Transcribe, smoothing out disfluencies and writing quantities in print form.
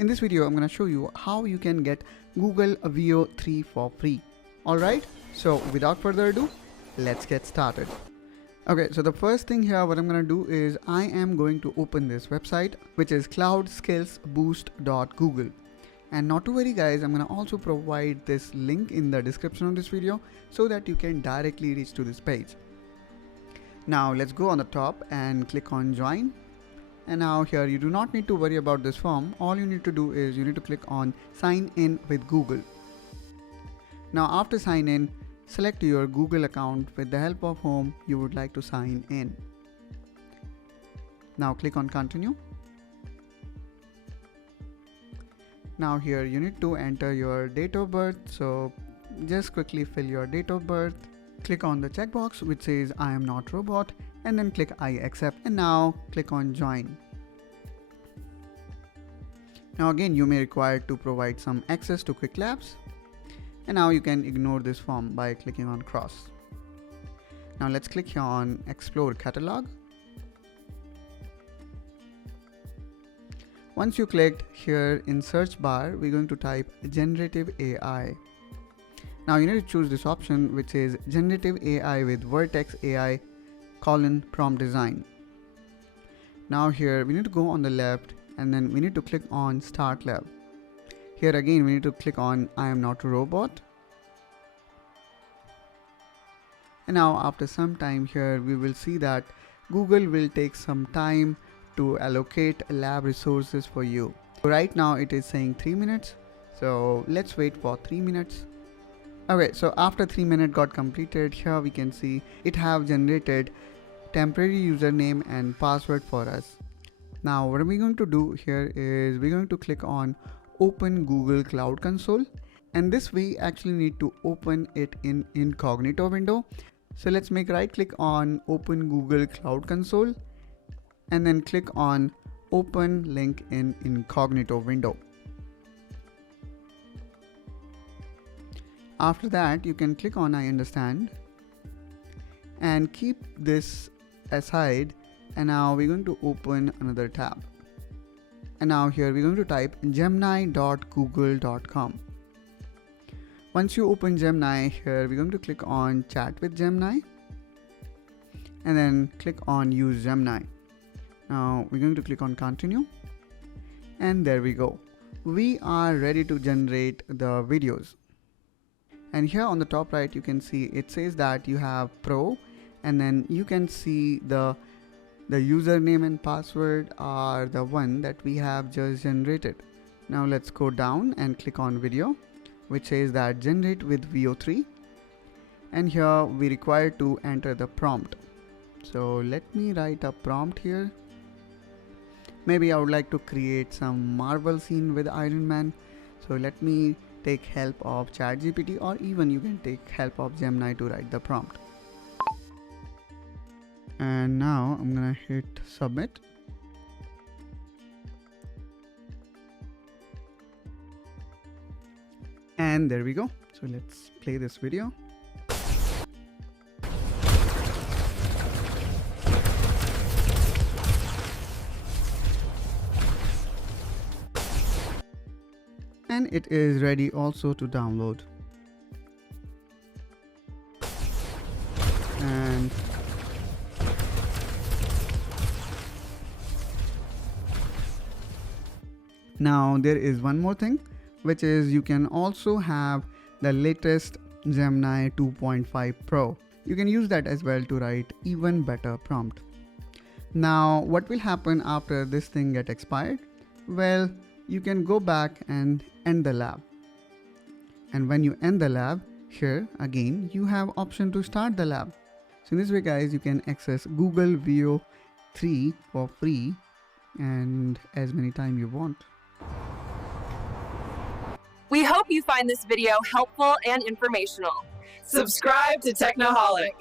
In this video, I'm going to show you how you can get Google Veo 3 for free. Alright, so without further ado, let's get started. Okay, so the first thing here, what I'm going to do is I am going to open this website, which is cloudskillsboost.google. And not to worry guys, I'm going to also provide this link in the description of this video so that you can directly reach to this page. Now let's go on the top and click on join. And now here you do not need to worry about this form. All you need to do is you need to click on sign in with Google. Now after sign in, select your Google account with the help of whom you would like to sign in. Now click on continue. Now here you need to enter your date of birth, so just quickly fill your date of birth. Click on the checkbox which says I am not robot and then click I accept, and now click on join. Now again you may require to provide some access to Qwiklabs, and now you can ignore this form by clicking on cross. Now let's click here on explore catalog. Once you clicked here in search bar, we're going to type generative AI. Now you need to choose this option which says generative AI with Vertex AI prompt design. Now here we need to go on the left and then we need to click on start lab. Here again we need to click on I am not a robot. And now after some time here we will see that Google will take some time to allocate lab resources for you. Right now it is saying 3 minutes, so let's wait for 3 minutes. Okay, so after 3 minutes got completed, here we can see it have generated temporary username and password for us. Now what we're going to do here is we're going to click on open Google Cloud Console, and this we actually need to open it in Incognito window. So let's make right click on open Google Cloud Console and then click on open link in Incognito window. After that you can click on I understand and keep this aside, and now we're going to open another tab. And now here we're going to type gemini.google.com. Once you open Gemini, here we're going to click on chat with Gemini and then click on use Gemini. Now we're going to click on continue, and there we go. We are ready to generate the videos. And here on the top right you can see it says that you have Pro, and then you can see the username and password are the one that we have just generated. Now let's go down and click on video which says that generate with Veo 3, and here we require to enter the prompt. So let me write a prompt here. Maybe I would like to create some Marvel scene with Iron Man, so let me take help of ChatGPT, or even you can take help of Gemini to write the prompt. And now I'm gonna hit submit. And there we go. So let's play this video. And it is ready also to download. And now there is one more thing, which is you can also have the latest Gemini 2.5 Pro. You can use that as well to write even better prompt. Now what will happen after this thing get expired? Well, you can go back and end the lab. And when you end the lab, here again you have option to start the lab. So in this way guys, you can access Google Veo 3 for free and as many times you want. We hope you find this video helpful and informational. Subscribe to Technoholic.